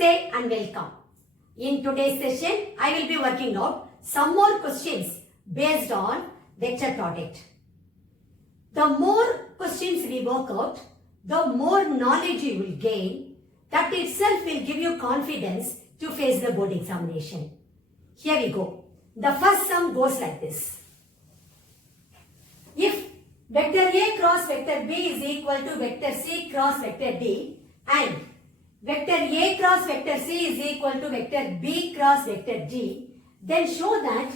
Namaste and welcome. In today's session, I will be working out some more questions based on vector product. The more questions we work out, the more knowledge you will gain. That itself will give you confidence to face the board examination. Here we go. The first sum goes like this. If vector A cross vector B is equal to vector C cross vector D and vector A cross vector C is equal to vector B cross vector D, then show that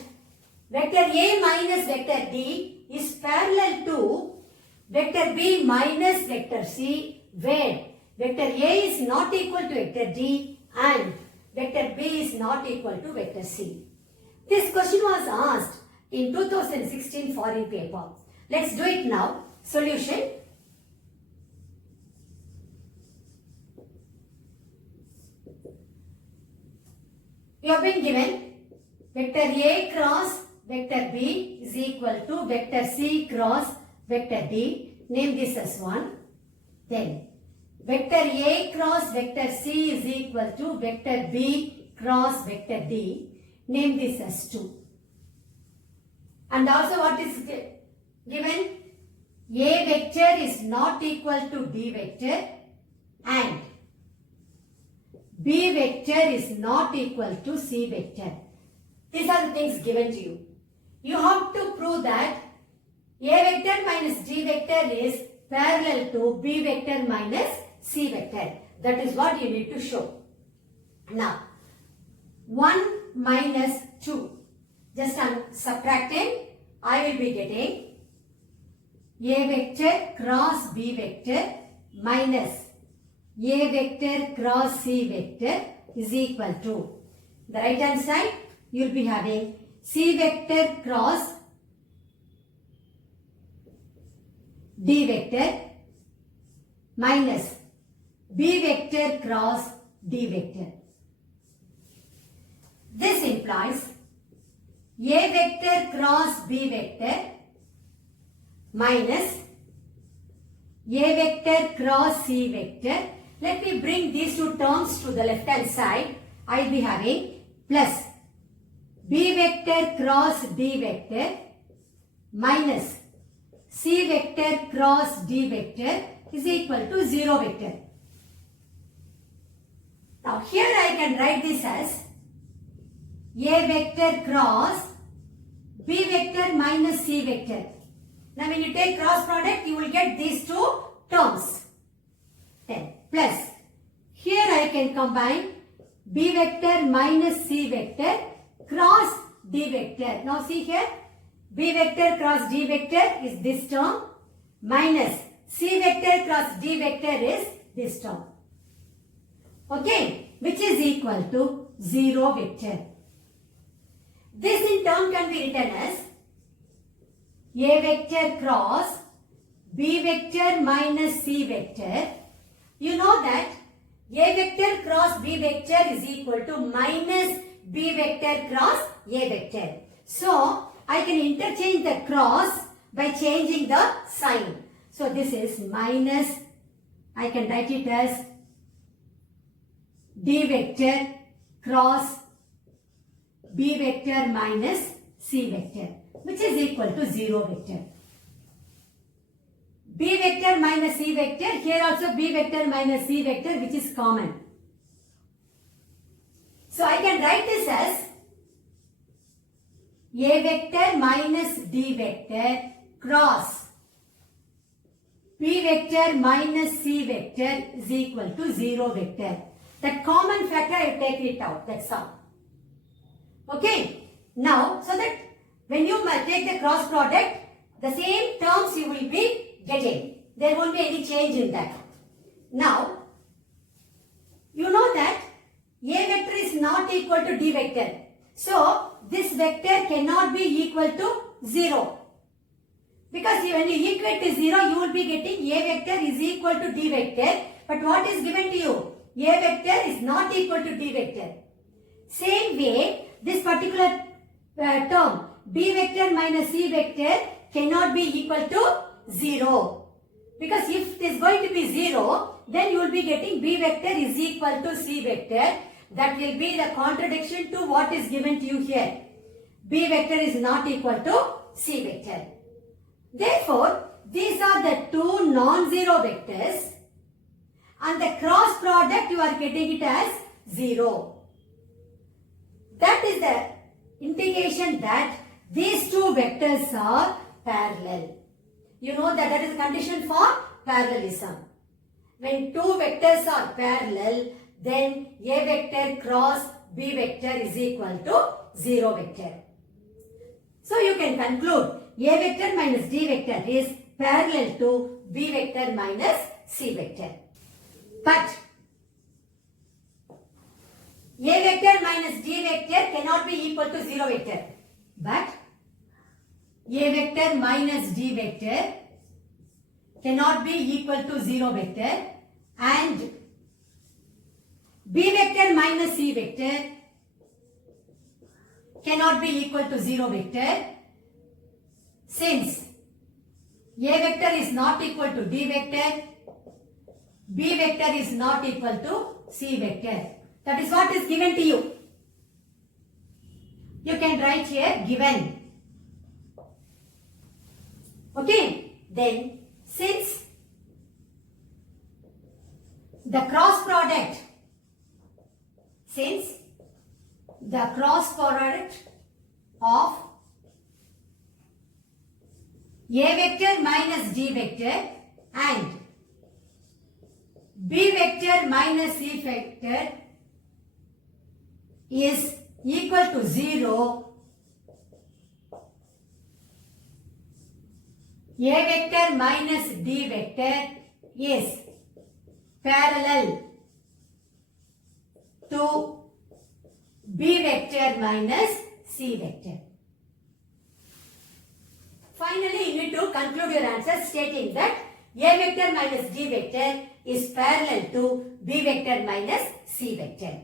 vector A minus vector D is parallel to vector B minus vector C, where vector A is not equal to vector D and vector B is not equal to vector C. This question was asked in 2016 foreign paper. Let's do it now. Solution. You have been given vector A cross vector B is equal to vector C cross vector D. Name this as 1. Then vector A cross vector C is equal to vector B cross vector D. Name this as 2. And also what is given? A vector is not equal to B vector and B vector is not equal to C vector. These are the things given to you. You have to prove that A vector minus G vector is parallel to B vector minus C vector. That is what you need to show. Now, 1 minus 2. Just I am subtracting. I will be getting A vector cross B vector minus A vector cross C vector is equal to, the right hand side you will be having C vector cross D vector minus B vector cross D vector. This implies A vector cross B vector minus A vector cross C vector. Let me bring these two terms to the left hand side. I will be having plus B vector cross D vector minus C vector cross D vector is equal to 0 vector. Now here I can write this as A vector cross B vector minus C vector. Now when you take cross product, you will get these two terms. Then plus, here I can combine B vector minus C vector cross D vector. Now see here, B vector cross D vector is this term minus C vector cross D vector is this term. Okay, which is equal to 0 vector. This in turn can be written as A vector cross B vector minus C vector. You know that A vector cross B vector is equal to minus B vector cross A vector. So, I can interchange the cross by changing the sign. So, this is minus, I can write it as D vector cross B vector minus C vector, which is equal to 0 vector. B vector minus C vector, here also B vector minus C vector, which is common. So I can write this as A vector minus D vector cross B vector minus C vector is equal to 0 vector. That common factor I take it out, that's all. Okay, now so that when you take the cross product, the same terms you will be getting. There won't be any change in that. Now, you know that A vector is not equal to D vector. So, this vector cannot be equal to 0. Because when you equate to 0, you will be getting A vector is equal to D vector. But what is given to you? A vector is not equal to D vector. Same way, this particular term B vector minus C vector cannot be equal to 0. Because if it is going to be 0, then you will be getting B vector is equal to C vector. That will be the contradiction to what is given to you here. B vector is not equal to C vector. Therefore, these are the two non-zero vectors and the cross product you are getting it as 0. That is the indication that these two vectors are parallel. You know that is a condition for parallelism. When two vectors are parallel, then A vector cross B vector is equal to 0 vector. So you can conclude A vector minus D vector is parallel to B vector minus C vector. But A vector minus D vector cannot be equal to 0 vector. But A vector minus D vector cannot be equal to 0 vector, and B vector minus C vector cannot be equal to 0 vector, since A vector is not equal to D vector, B vector is not equal to C vector. That is what is given to you. You can write here given. Okay, then since the cross product of A vector minus D vector and B vector minus C vector is equal to 0, A vector minus D vector is parallel to B vector minus C vector. Finally, you need to conclude your answer stating that A vector minus D vector is parallel to B vector minus C vector.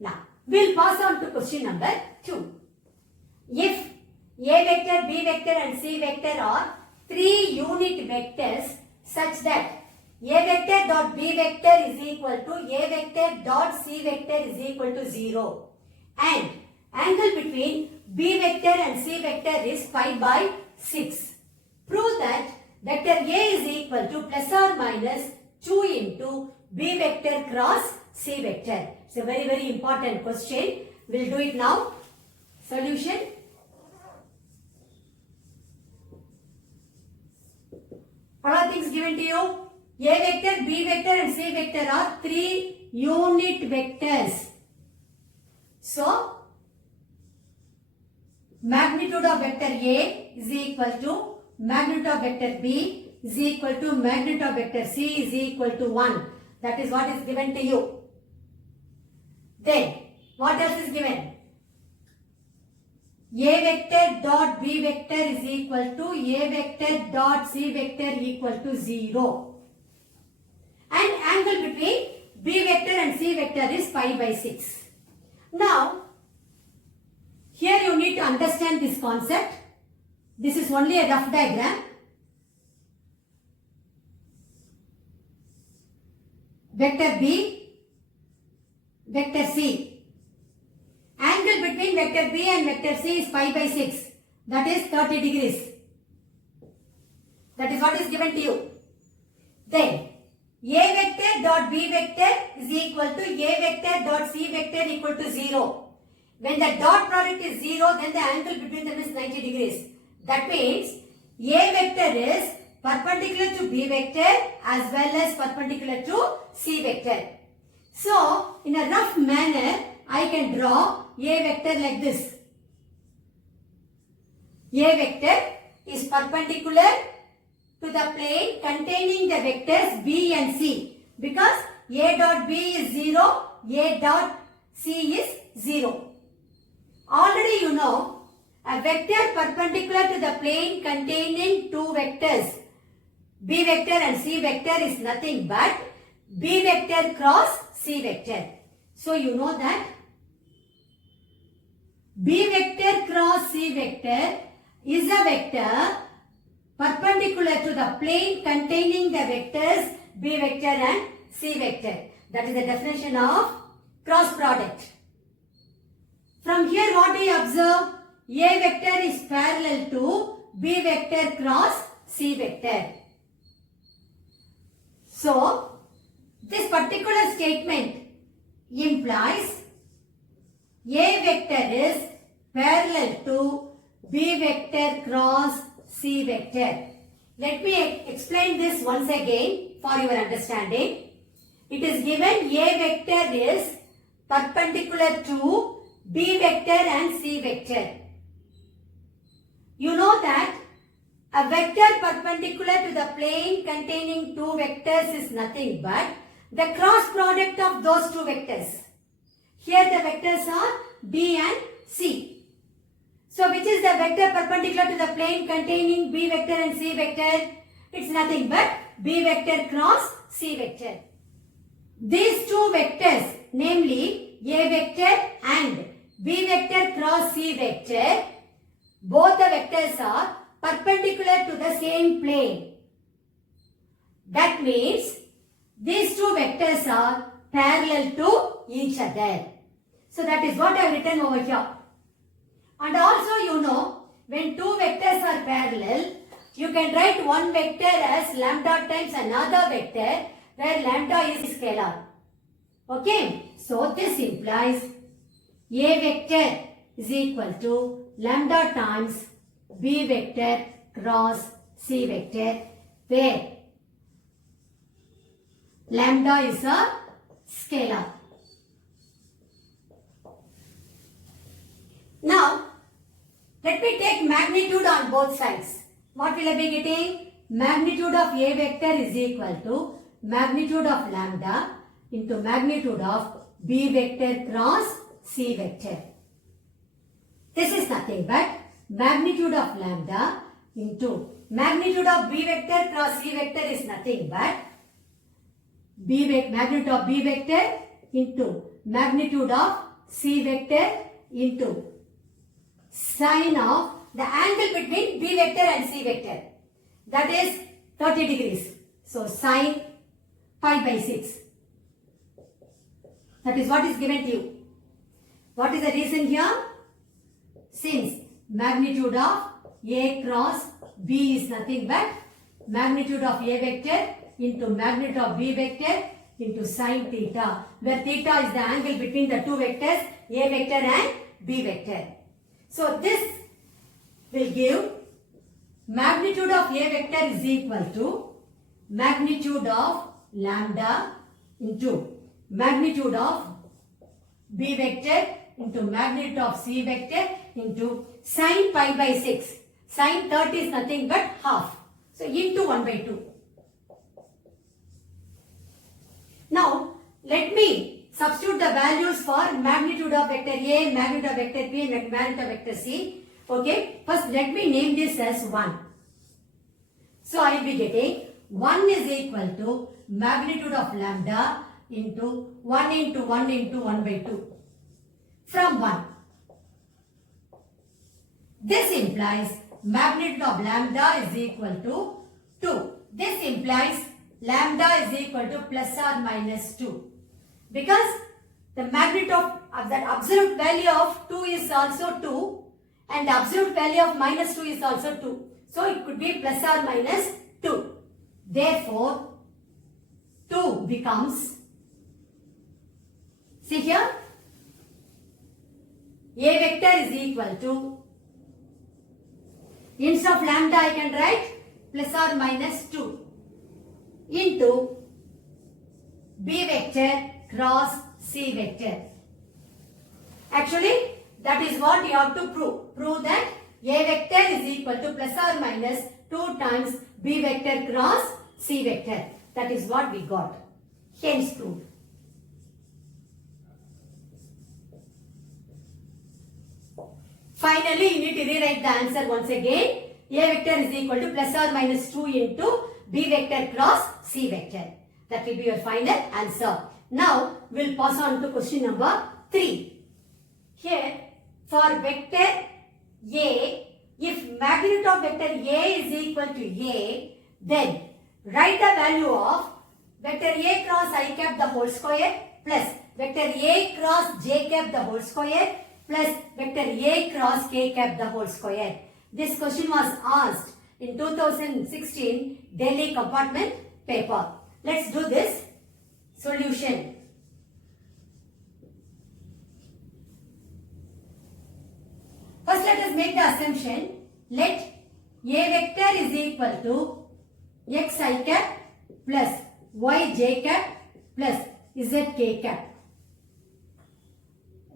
Now, we'll pass on to question number 2. If A vector, B vector and C vector are 3 unit vectors such that A vector dot B vector is equal to A vector dot C vector is equal to 0 and angle between B vector and C vector is pi by 6. Prove that vector A is equal to plus or minus 2 into B vector cross C vector. It's a very, very important question. We'll do it now. Solution. What are things given to you? A vector, B vector and C vector are 3 unit vectors. So, magnitude of vector A is equal to magnitude of vector B is equal to magnitude of vector C is equal to 1. That is what is given to you. Then, what else is given? A vector dot B vector is equal to A vector dot C vector equal to 0. And angle between B vector and C vector is pi by 6. Now, here you need to understand this concept. This is only a rough diagram. Vector B, vector C. Angle between vector B and vector C is pi by 6. That is 30 degrees. That is what is given to you. Then, A vector dot B vector is equal to A vector dot C vector equal to 0. When the dot product is 0, then the angle between them is 90 degrees. That means A vector is perpendicular to B vector as well as perpendicular to C vector. So, in a rough manner, I can draw A vector like this. A vector is perpendicular to the plane containing the vectors B and C, because A dot B is 0, A dot C is 0. Already you know, a vector perpendicular to the plane containing two vectors B vector and C vector is nothing but B vector cross C vector. So you know that B vector cross C vector is a vector perpendicular to the plane containing the vectors B vector and C vector. That is the definition of cross product. From here what do you observe? A vector is parallel to B vector cross C vector. So, this particular statement implies A vector is parallel to B vector cross C vector. Let me explain this once again for your understanding. It is given A vector is perpendicular to B vector and C vector. You know that a vector perpendicular to the plane containing two vectors is nothing but the cross product of those two vectors. Here the vectors are B and C. So which is the vector perpendicular to the plane containing B vector and C vector? It's nothing but B vector cross C vector. These two vectors, namely A vector and B vector cross C vector, both the vectors are perpendicular to the same plane. That means these two vectors are parallel to each other. So that is what I have written over here. And also you know, when two vectors are parallel, you can write one vector as lambda times another vector where lambda is scalar. Okay, so this implies A vector is equal to lambda times B vector cross C vector, where lambda is a scalar. Now, let me take magnitude on both sides. What will I be getting? Magnitude of A vector is equal to magnitude of lambda into magnitude of B vector cross C vector. This is nothing but magnitude of lambda into magnitude of B vector cross C vector is nothing but magnitude of B vector into magnitude of C vector into sine of the angle between B vector and C vector. That is 30 degrees. So sine pi by 6. That is what is given to you. What is the reason here? Since magnitude of A cross B is nothing but magnitude of A vector into magnitude of B vector into sine theta, where theta is the angle between the two vectors A vector and B vector. So this will give magnitude of A vector is equal to magnitude of lambda into magnitude of B vector into magnitude of C vector into sine pi by 6. Sine 30 is nothing but half. So into 1 by 2. Now let me substitute the values for magnitude of vector A, magnitude of vector B and magnitude of vector C. Okay, first let me name this as 1. So I will be getting 1 is equal to magnitude of lambda into 1 into 1 into 1 by 2 from 1. This implies magnitude of lambda is equal to 2. This implies lambda is equal to plus or minus 2. Because the magnitude of the absolute value of 2 is also 2 and the absolute value of minus 2 is also 2. So it could be plus or minus 2. Therefore, 2 becomes, see here, A vector is equal to, instead of lambda I can write plus or minus 2 into B vector cross C vector. Actually, that is what you have to prove. Prove that A vector is equal to plus or minus 2 times B vector cross C vector. That is what we got. Hence proved. Finally, you need to rewrite the answer once again. A vector is equal to plus or minus 2 into B vector cross C vector. That will be your final answer. Now, we will pass on to question number 3. Here, for vector A, if magnitude of vector A is equal to A, then write the value of vector A cross I cap the whole square plus vector A cross J cap the whole square plus vector A cross K cap the whole square. This question was asked in 2016 Delhi compartment paper. Let's do this solution. First let us make the assumption. Let A vector is equal to x I cap plus y j cap plus z k cap.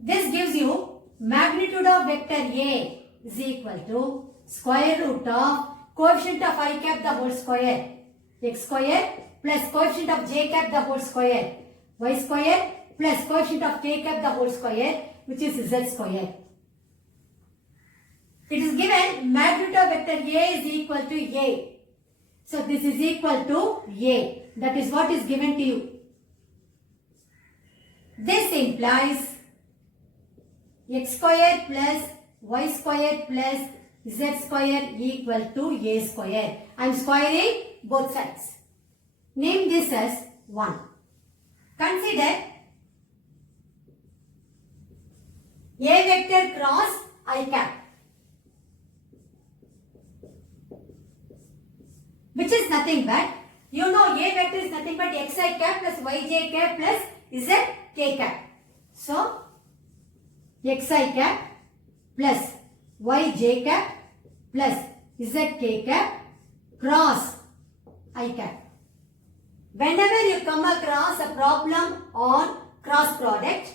This gives you magnitude of vector A is equal to square root of coefficient of I cap the whole square, x square plus coefficient of j cap the whole square, y square plus coefficient of k cap the whole square, which is z square. It is given magnitude of vector A is equal to A. So this is equal to A. That is what is given to you. This implies x square plus y square plus z square equal to A square. I am squaring both sides. Name this as 1. Consider A vector cross I cap, which is nothing but, you know A vector is nothing but xi cap plus yj cap plus zk cap. So, xi cap plus yj cap plus zk cap cross I cap. Whenever you come across a problem on cross product,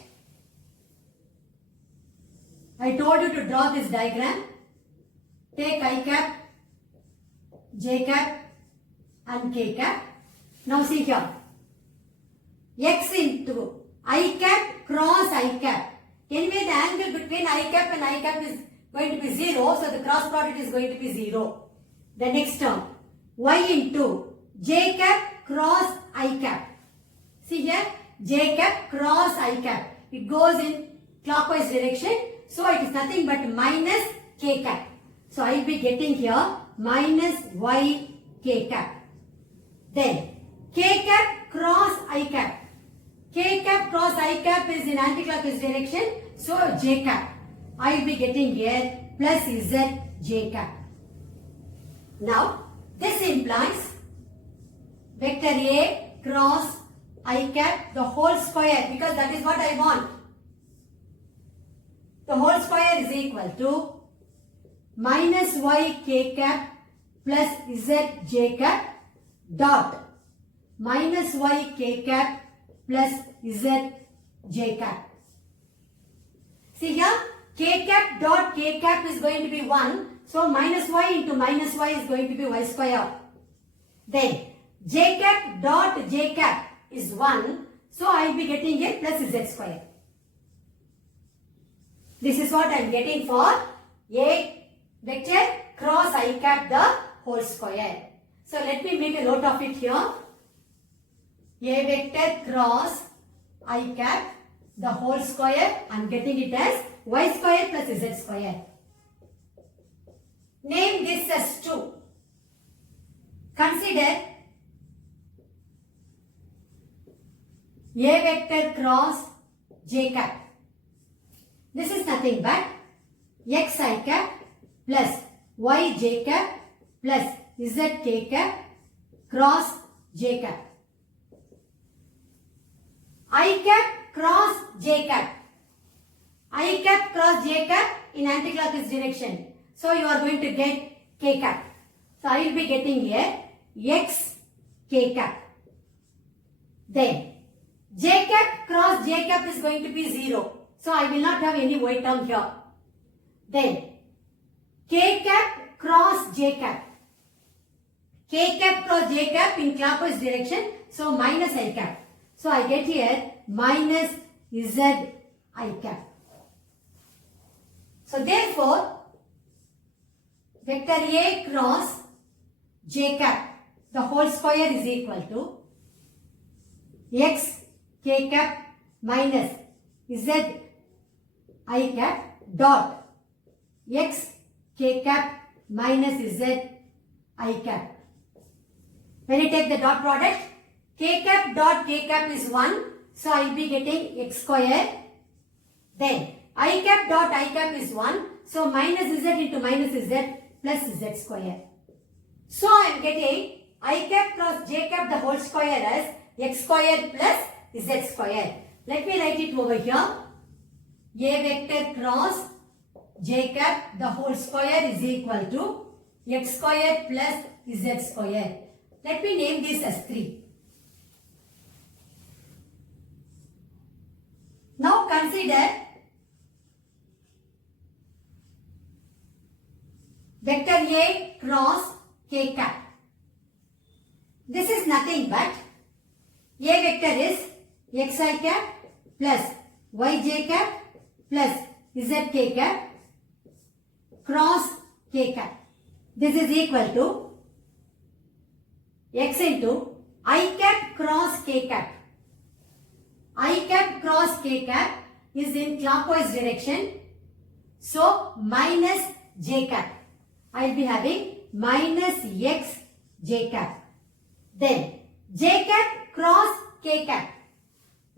I told you to draw this diagram. Take I cap, j cap and k cap. Now see here, x into I cap cross I cap. Anyway, the angle between I cap and I cap is going to be 0, so the cross product is going to be 0. The next term, y into j cap cross I cap. See here, j cap cross I cap. It goes in clockwise direction, so it is nothing but minus k cap. So I will be getting here minus y k cap. Then k cap cross I cap. K cap cross I cap is in anti-clockwise direction, so j cap. I will be getting here plus z j cap. Now this implies vector A cross I cap the whole square, because that is what I want. The whole square is equal to minus y k cap plus z j cap dot minus y k cap plus z j cap. See here, k cap dot k cap is going to be 1. So minus y into minus y is going to be y square. Then j cap dot j cap is 1. So I will be getting a plus z square. This is what I am getting for A vector cross I cap the whole square. So let me make a note of it here. A vector cross I cap the whole square. I am getting it as y square plus z square. Name this as 2. Consider A vector cross j cap. This is nothing but x I cap plus y j cap plus z k cap cross j cap. I cap cross j cap. I cap cross j cap in anti-clockwise direction. So you are going to get k cap. So I will be getting here x k cap. Then j cap cross j cap is going to be 0. So I will not have any y term here. Then k cap cross j cap. K cap cross j cap in clockwise direction. So minus I cap. So I get here minus z I cap. So therefore, vector A cross j cap the whole square is equal to x k cap minus z I cap dot x k cap minus z I cap. When you take the dot product, K cap dot K cap is 1. So I will be getting x square. Then I cap dot I cap is 1. So minus z into minus z plus z square. So I am getting I cap cross j cap the whole square as x square plus z square. Let me write it over here. A vector cross j cap the whole square is equal to x square plus z square. Let me name this as 3. Now consider vector A cross K cap. This is nothing but A vector is xi cap plus yj cap plus zk cap cross K cap. This is equal to x into I cap cross K cap. I cap cross K cap is in clockwise direction. So minus j cap. I will be having minus x j cap. Then j cap cross K cap.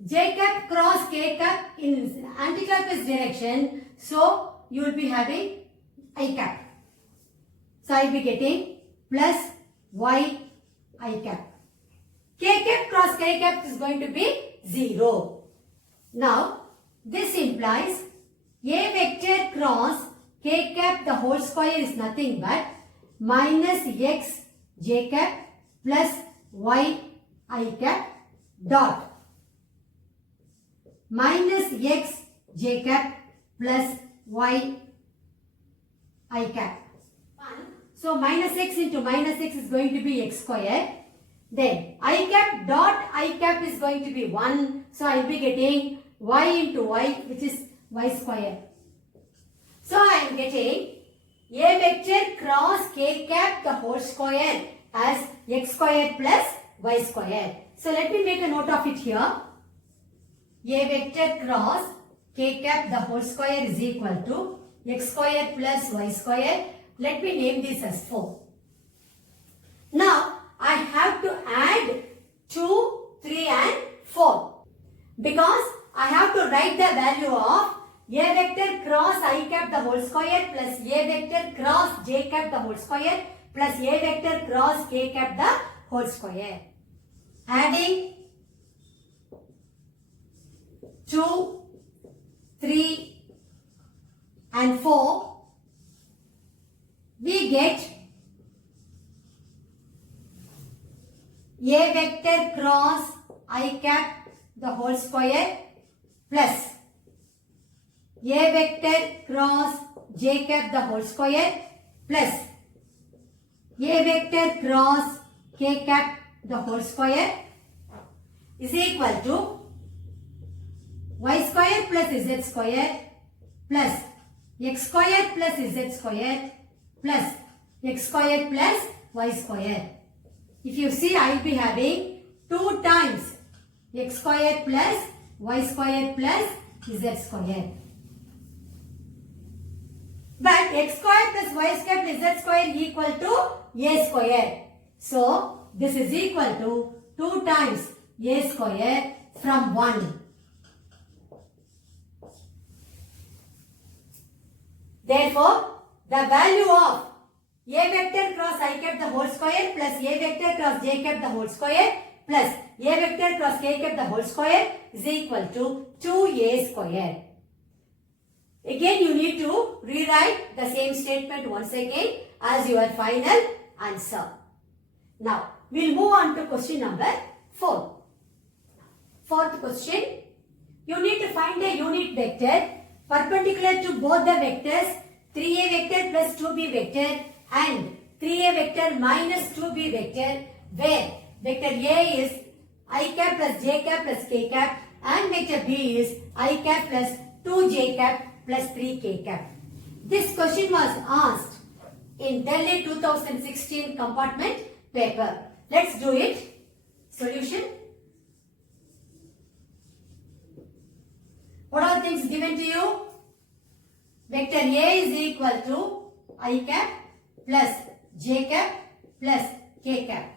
J cap cross K cap in anticlockwise direction. So you will be having I cap. So I will be getting plus y I cap. K cap cross K cap is going to be 0. Now this implies A vector cross K cap the whole square is nothing but minus x j cap plus y I cap dot minus x j cap plus y I cap. So minus x into minus x is going to be x square. Then I cap dot I cap is going to be 1. So I will be getting y into y, which is y square. So I am getting A vector cross K cap the whole square as x square plus y square. So let me make a note of it here. A vector cross K cap the whole square is equal to x square plus y square. Let me name this as 4. Now I have to add 2, 3 and 4 because I have to write the value of A vector cross I cap the whole square plus A vector cross j cap the whole square plus A vector cross K cap the whole square. Adding 2, 3 and 4, we get A vector cross I cap the whole square plus A vector cross j cap the whole square plus A vector cross K cap the whole square is equal to y square plus z square plus x square plus z square plus x square plus y square. If you see, I will be having 2 times x square plus y square plus z square. But x square plus y square plus z square equal to a square. So this is equal to 2 times a square from 1. Therefore, the value of A vector cross I cap the whole square plus A vector cross j cap the whole square plus A vector cross K cap the whole square is equal to 2a square. Again, you need to rewrite the same statement once again as your final answer. Now, we will move on to question number 4. Fourth question, you need to find a unit vector perpendicular to both the vectors 3a vector plus 2b vector and 3a vector minus 2b vector, where vector A is I cap plus j cap plus k cap and vector B is I cap plus 2j cap plus 3k cap. This question was asked in Delhi 2016 compartment paper. Let's do it. Solution. What are the things given to you? Vector A is equal to I cap plus j cap plus k cap.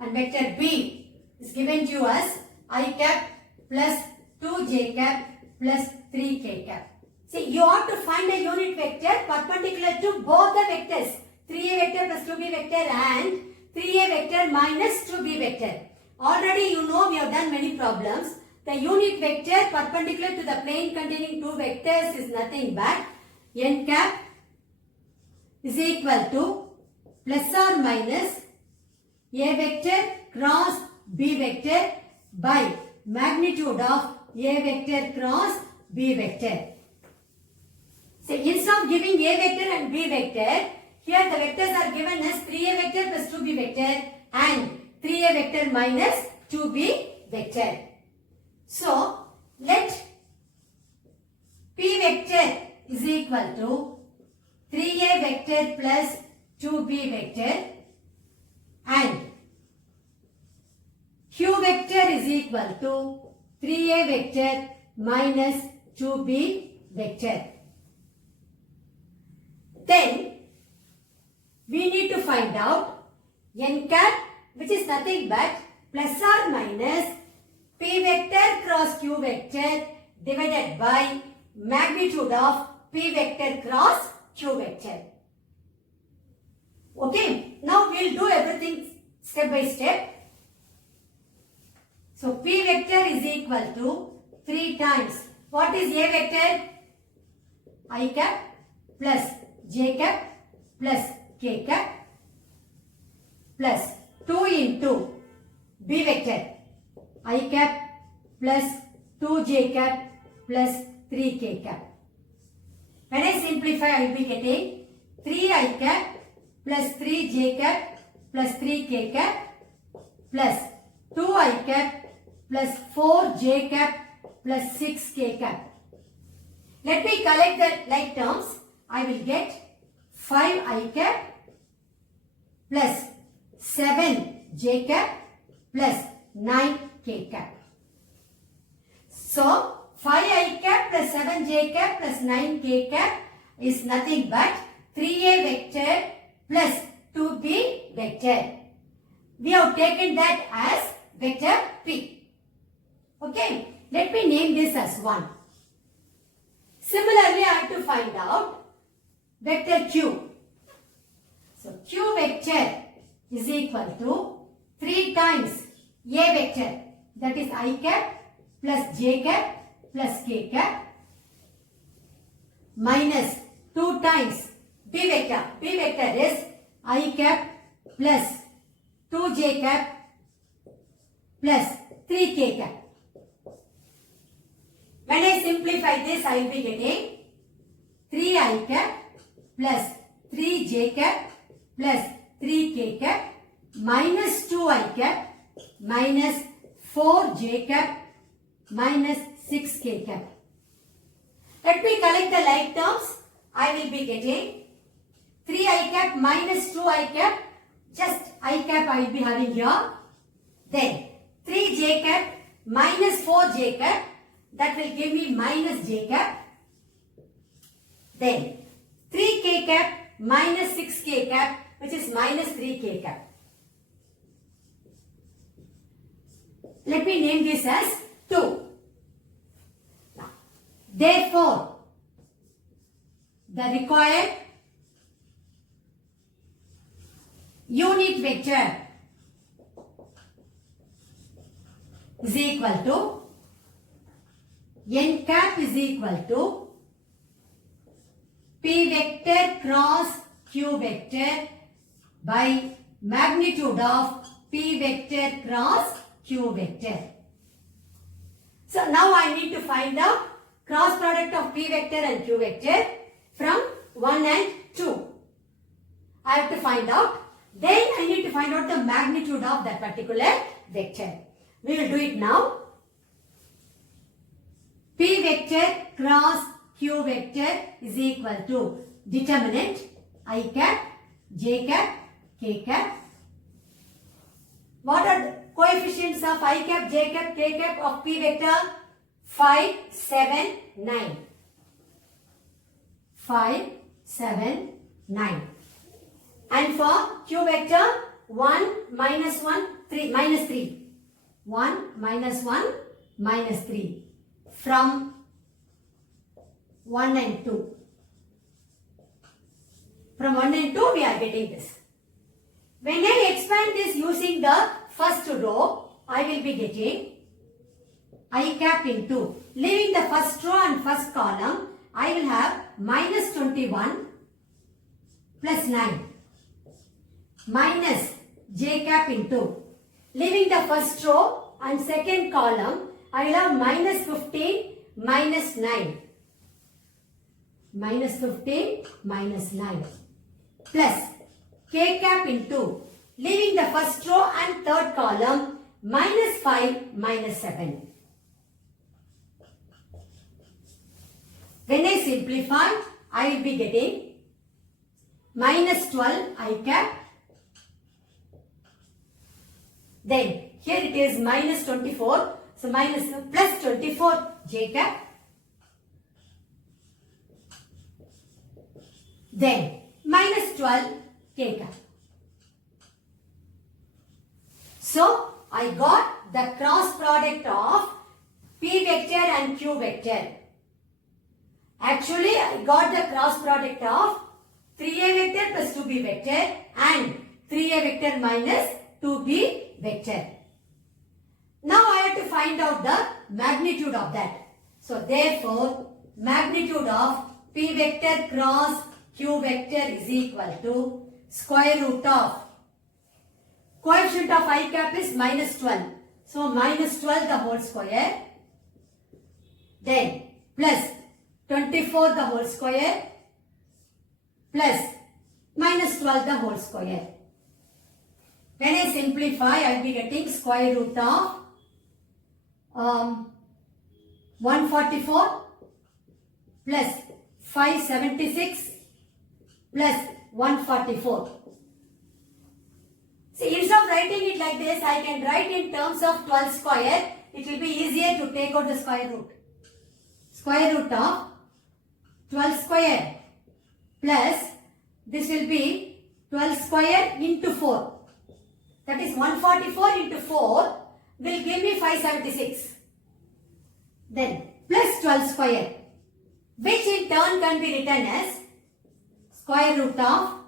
And vector B is given to us I cap plus 2j cap plus 3k cap. See, you ought to find a unit vector perpendicular to both the vectors, 3a vector plus 2b vector and 3a vector minus 2b vector. Already you know we have done many problems. The unit vector perpendicular to the plane containing two vectors is nothing but n cap is equal to plus or minus a vector cross b vector by magnitude of a vector cross b vector. So instead of giving a vector and b vector, here the vectors are given as 3a vector plus 2b vector and 3a vector minus 2b vector. So let p vector is equal to 3a vector plus 2b vector and q vector is equal to 3a vector minus 2b vector. Then we need to find out n cap, which is nothing but plus or minus p vector cross q vector divided by magnitude of p vector cross q vector. Okay, now we will do everything step by step. So p vector is equal to 3 times. What is a vector? I cap plus j cap plus k cap plus 2 into b vector I cap plus 2j cap plus 3k cap. When I simplify, I will be getting 3i cap plus 3j cap plus 3k cap plus 2i cap plus 4j cap plus 6k cap. Let me collect the like terms. I will get 5i cap plus 7j cap plus 9k cap. So 5i cap plus 7j cap plus 9k cap is nothing but 3a vector plus 2b vector. We have taken that as vector p. Okay, let me name this as 1. Similarly, I have to find out vector q. So q vector is equal to 3 times a vector, that is I cap plus j cap plus k cap minus 2 times b vector. B vector is I cap plus 2j cap plus 3k cap. When I simplify this, I will be getting 3i cap plus 3j cap plus 3k cap minus 2i cap minus 4j cap minus 6k cap. Let me collect the like terms. I will be getting 3i cap minus 2i cap. Just I cap I will be having here. Then 3j cap minus 4j cap. That will give me minus j cap. Then 3k cap minus 6k cap, which is minus 3k cap. Let me name this as 2. Now, therefore, the required unit vector is equal to n cap is equal to p vector cross q vector by magnitude of p vector cross q vector. So now I need to find out cross product of p vector and q vector from 1 and 2. I have to find out. Then I need to find out the magnitude of that particular vector. We will do it now. P vector cross q vector is equal to determinant I cap, j cap, k cap. What are the coefficients of I cap, j cap, k cap of p vector? 5, 7, 9. 5, 7, 9. And for q vector, 1, minus 1, 3, minus 3. 1 minus 1 minus 3 from 1 and 2. From 1 and 2 we are getting this. When I expand this using the first row, I will be getting I cap into. Leaving the first row and first column, I will have minus 21 plus 9 minus j cap into. Leaving the first row and second column, I will have minus 15 minus 9. Minus 15 minus 9 plus k cap into. Leaving the first row and third column, minus 5 minus 7. When I simplify, I will be getting minus 12 I cap. Then here it is minus 24. So minus plus 24 j cap. Then minus 12 k cap. So I got the cross product of p vector and q vector. Actually, I got the cross product of 3a vector plus 2b vector and 3a vector minus 2b vector. Now I have to find out the magnitude of that. So therefore, magnitude of p vector cross q vector is equal to square root of coefficient of I cap is minus 12. So minus 12 the whole square. Then plus 24 the whole square plus minus 12 the whole square. When I simplify, I will be getting square root of 144 plus 576 plus 144. See, instead of writing it like this, I can write in terms of 12 square. It will be easier to take out the square root. Square root of 12 square plus this will be 12 square into 4. That is 144 into 4 will give me 576. Then plus 12 square, which in turn can be written as square root of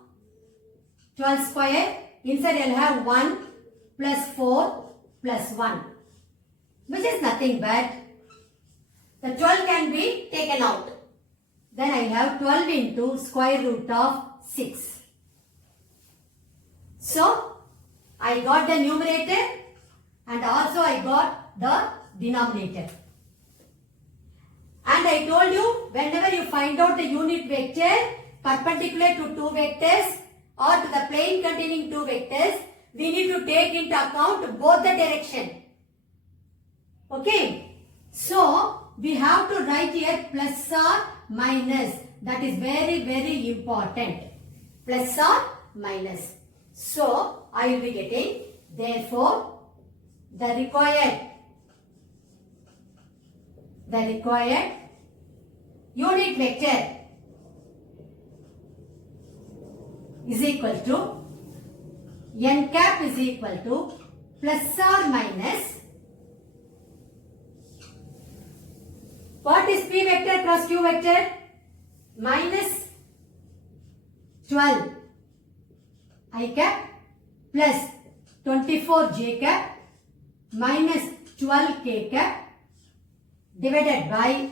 12 square. Inside I will have 1 plus 4 plus 1, which is nothing but the 12 can be taken out. Then I have 12 into square root of 6. So I got the numerator and also I got the denominator. And I told you, whenever you find out the unit vector perpendicular to two vectors or to the plane containing two vectors, we need to take into account both the direction. Okay. So we have to write here plus or minus. That is very, very important. Plus or minus. So I will be getting, therefore, the required unit vector is equal to n cap is equal to plus or minus. What is p vector cross q vector? Minus 12 I cap plus 24 j cap minus 12 k cap divided by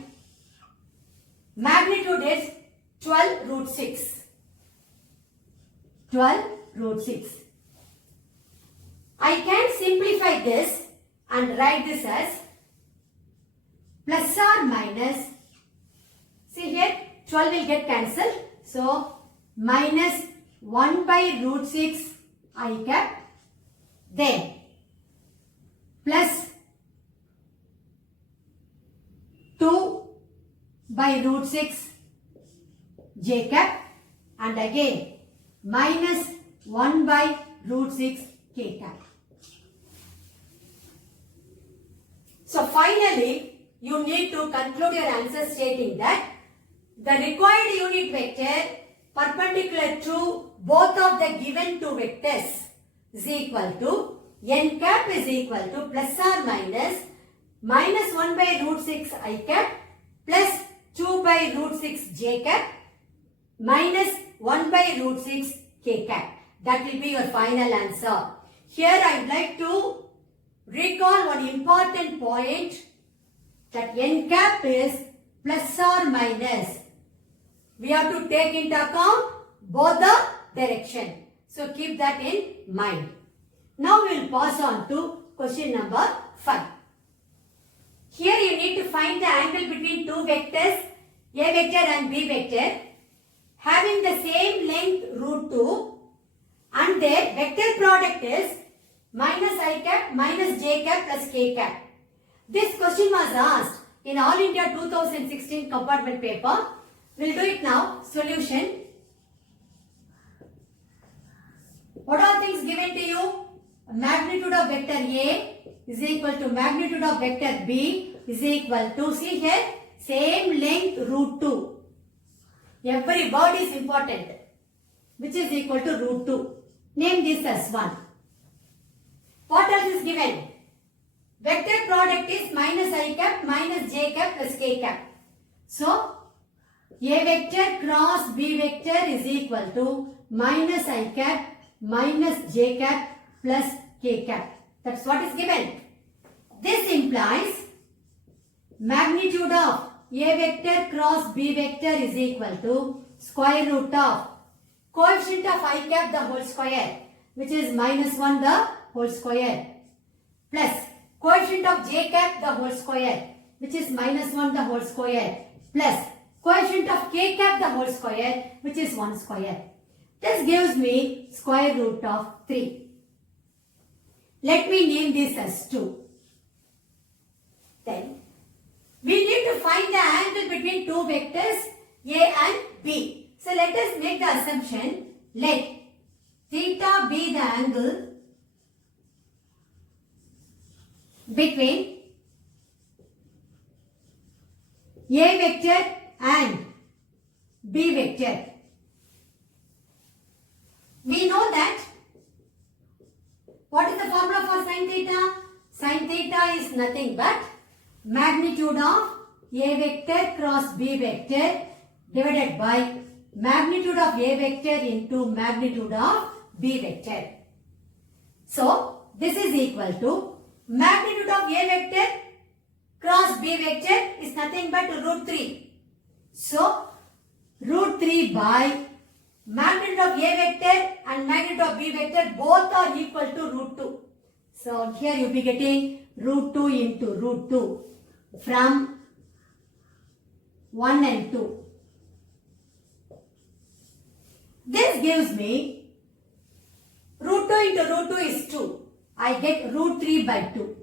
magnitude is 12 root 6. 12 root 6. I can simplify this and write this as plus or minus. See here 12 will get cancelled. So minus 1 by root 6 I cap. Then plus 2 by root 6 j cap and again minus 1 by root 6 k cap. So finally you need to conclude your answer stating that the required unit vector perpendicular to both of the given two vectors is equal to n cap is equal to plus or minus 1 by root 6 I cap plus 2 by root 6 j cap minus 1 by root 6 k cap. That will be your final answer. Here I would like to recall one important point, that n cap is plus or minus. We have to take into account both the direction. So keep that in mind. Now we will pass on to question number 5. Here you need to find the angle between two vectors A vector and B vector having the same length root 2 and their vector product is minus I cap minus j cap plus k cap. This question was asked in All India 2016 compartment paper. We'll do it now. Solution. What are things given to you? Magnitude of vector A is equal to magnitude of vector B is equal to, see here, same length root 2. Every word is important, which is equal to root 2. Name this as 1. What else is given? Vector product is minus I cap minus j cap plus k cap. So, A vector cross B vector is equal to minus I cap minus j cap plus k cap. That's what is given. This implies magnitude of A vector cross B vector is equal to square root of coefficient of I cap the whole square, which is minus 1 the whole square, plus coefficient of j cap the whole square, which is minus 1 the whole square, plus coefficient of k cap the whole square, which is 1 square. This gives me square root of 3. Let me name this as 2. Then we need to find the angle between two vectors A and B. So let us make the assumption, let theta be the angle between A vector and B vector. We know that what is the formula for sin theta? Sin theta is nothing but magnitude of A vector cross B vector divided by magnitude of A vector into magnitude of B vector. So, this is equal to magnitude of A vector cross B vector is nothing but root 3. So, root 3 by magnitude of A vector and magnitude of B vector both are equal to root 2. So, here you will be getting root 2 into root 2 from 1 and 2. This gives me root 2 into root 2 is 2. I get root 3 by 2.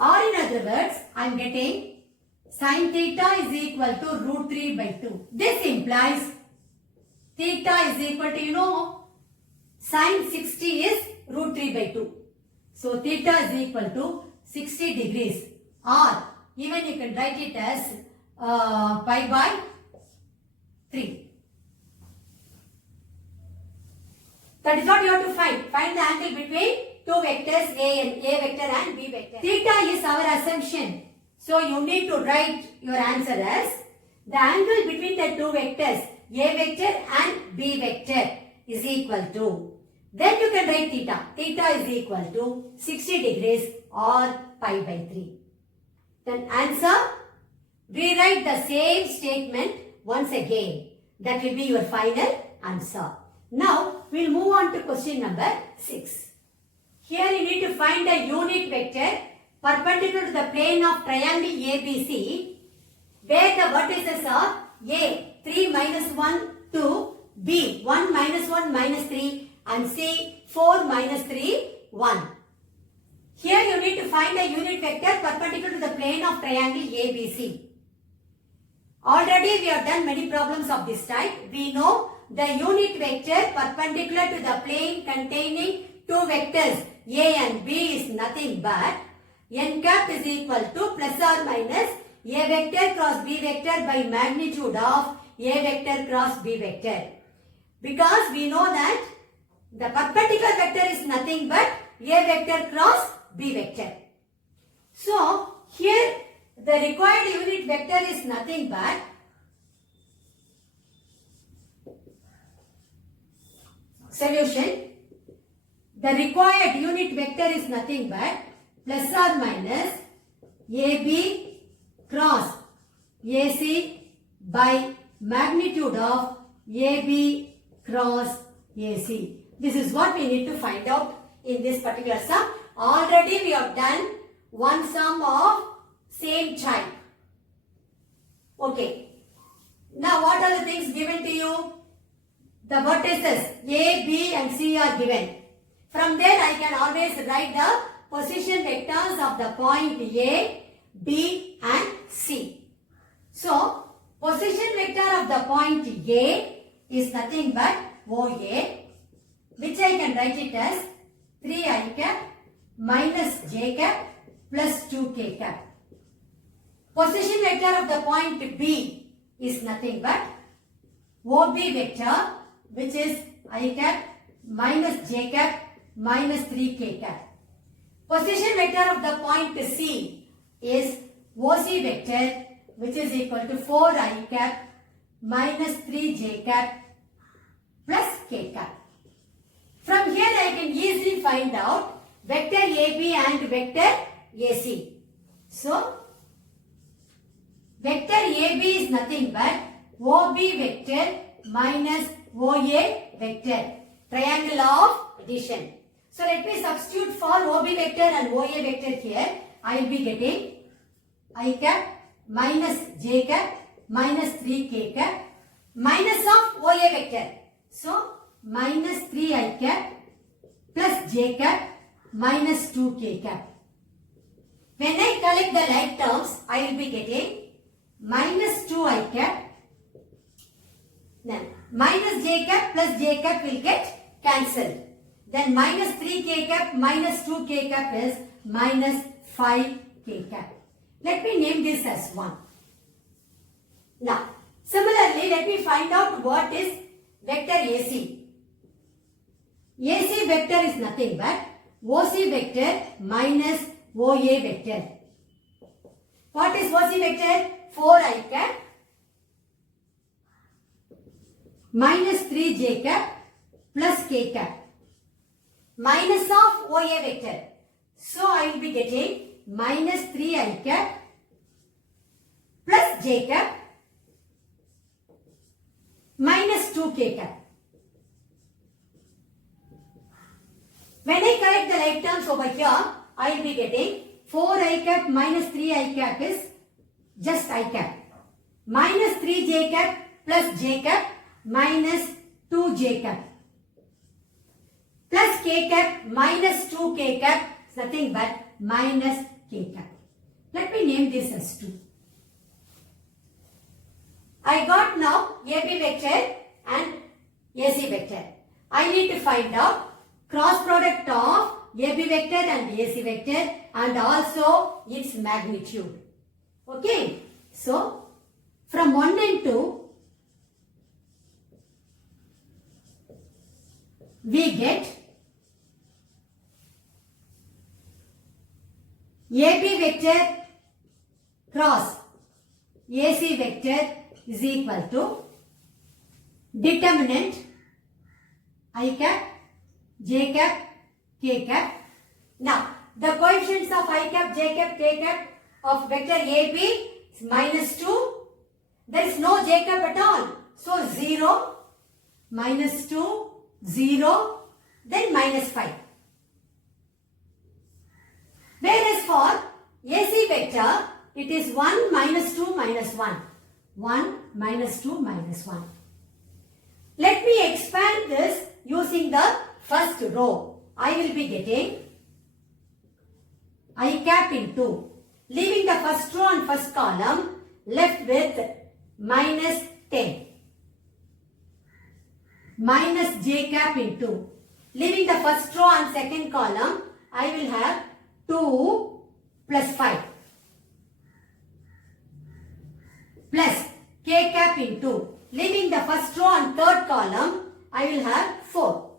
Or in other words, I am getting sin theta is equal to root 3 by 2. This implies theta is equal to, sin 60 is root 3 by 2. So, theta is equal to 60 degrees, or even you can write it as pi by 3. That is what you have to find. Find the angle between two vectors A vector and B vector. Theta is our assumption. So, you need to write your answer as the angle between the two vectors A vector and B vector is equal to. Then you can write theta. Theta is equal to 60 degrees or pi by 3. Then answer, rewrite the same statement once again. That will be your final answer. Now, we will move on to question number 6. Here you need to find a unit vector perpendicular to the plane of triangle ABC, where the vertices are A 3 minus 1 2, B 1 minus 1 minus 3 and C 4 minus 3 1. Here you need to find a unit vector perpendicular to the plane of triangle ABC. Already we have done many problems of this type. We know the unit vector perpendicular to the plane containing two vectors A and B is nothing but n cap is equal to plus or minus A vector cross B vector by magnitude of A vector cross B vector. Because we know that The perpendicular vector is nothing but A vector cross B vector. So, here the required unit vector is nothing but solution. The required unit vector is nothing but plus or minus AB cross AC by magnitude of AB cross AC. This is what we need to find out in this particular sum. Already we have done one sum of same type. Okay. Now what are the things given to you? The vertices A, B and C are given. From there I can always write the position vectors of the point A, B and C. So, position vector of the point A is nothing but OA, which I can write it as 3i cap minus j cap plus 2k cap. Position vector of the point B is nothing but OB vector, which is I cap minus j cap minus 3k cap. Position vector of the point C is OC vector, which is equal to 4i cap minus 3j cap plus k cap. From here I can easily find out vector AB and vector AC. So, vector AB is nothing but OB vector minus OA vector, triangle of addition. So, let me substitute for OB vector and OA vector here. I will be getting I cap minus j cap minus 3k cap minus of OA vector. So, minus 3i cap plus j cap minus 2k cap. When I collect the like terms, I will be getting minus 2i cap, then minus j cap plus j cap will get cancelled. Then minus 3k cap minus 2k cap is minus 5k cap. Let me name this as 1. Now, similarly, let me find out what is vector AC. AC vector is nothing but OC vector minus OA vector. What is OC vector? 4i cap minus 3j cap plus k cap minus of OA vector. So, I will be getting minus 3i cap plus j cap minus 2k cap. When I correct the like terms over here, I will be getting 4i cap minus 3i cap is just I cap. Minus 3j cap plus j cap minus 2j cap. Plus k cap minus 2k cap is nothing but minus k cap. Let me name this as 2. I got now AB vector and AC vector. I need to find out cross product of AB vector and AC vector and also its magnitude. Okay. So, from 1 and 2, we get AB vector cross AC vector is equal to determinant I cap, j cap, k cap. Now, the coefficients of I cap, j cap, k cap of vector AB is minus 2. There is no j cap at all. So, 0, minus 2, 0, then minus 5. Whereas for AC vector, it is 1, minus 2, minus 1. 1, minus 2, minus 1. Let me expand this using the first row. I will be getting I cap into, leaving the first row and first column, left with minus 10. Minus j cap into, leaving the first row and second column, I will have 2 plus 5. Plus k cap into, leaving the first row and third column, I will have 4.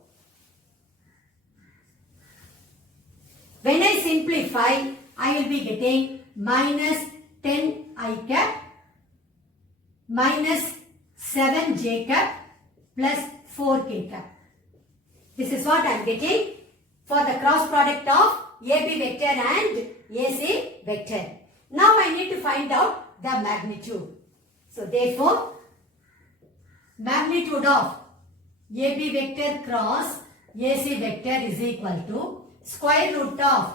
simplify, I will be getting minus 10 I cap minus 7 j cap plus 4 k cap. This is what I am getting for the cross product of AB vector and AC vector. Now I need to find out the magnitude. So therefore, magnitude of AB vector cross AC vector is equal to square root of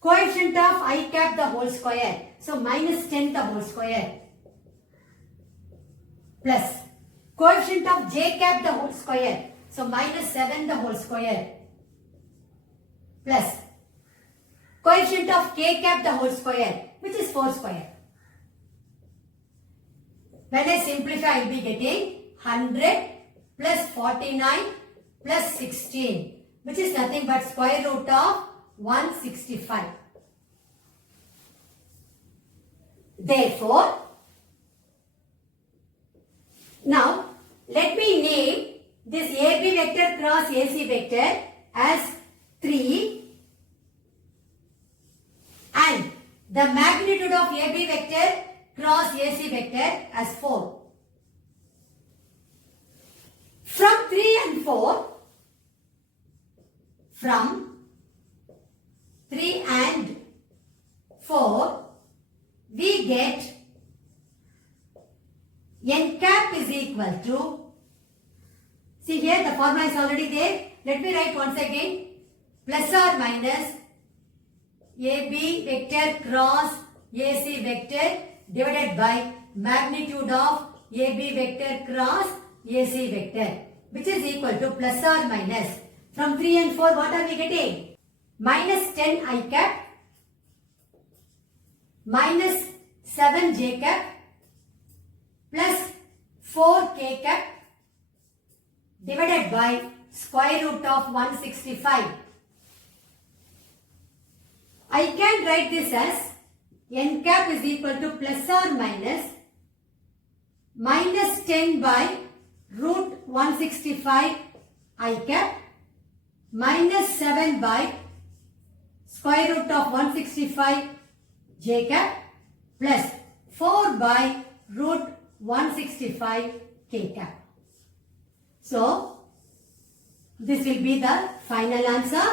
coefficient of I cap the whole square. So minus 10 the whole square plus coefficient of j cap the whole square. So minus 7 the whole square plus coefficient of k cap the whole square, which is 4 square. When I simplify, I will be getting 100 plus 49 plus 16, which is nothing but square root of 165. Therefore, now let me name this AB vector cross AC vector as 3 and the magnitude of AB vector cross AC vector as 4. From 3 and 4, from 3 and 4, we get n cap is equal to, see here the formula is already there. Let me write once again, plus or minus AB vector cross AC vector divided by magnitude of AB vector cross AC vector, which is equal to plus or minus. From 3 and 4, what are we getting? Minus 10 I cap minus 7 j cap plus 4 k cap divided by square root of 165. I can write this as n cap is equal to plus or minus minus 10 by root 165 I cap minus 7 by square root of 165 j cap plus 4 by root 165 k cap. So, this will be the final answer.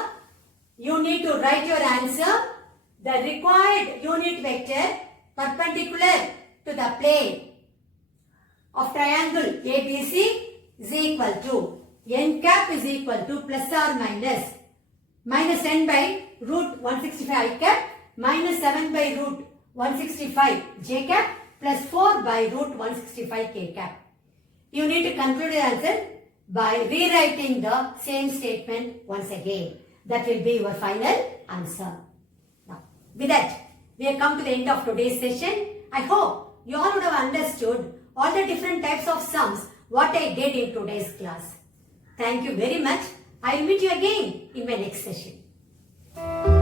You need to write your answer. The required unit vector perpendicular to the plane of triangle ABC is equal to n cap is equal to plus or minus minus 10 by root 165 I cap minus 7 by root 165 j cap plus 4 by root 165 k cap. You need to conclude the answer by rewriting the same statement once again. That will be your final answer. Now, with that, we have come to the end of today's session. I hope you all would have understood all the different types of sums what I did in today's class. Thank you very much. I will meet you again in my next session.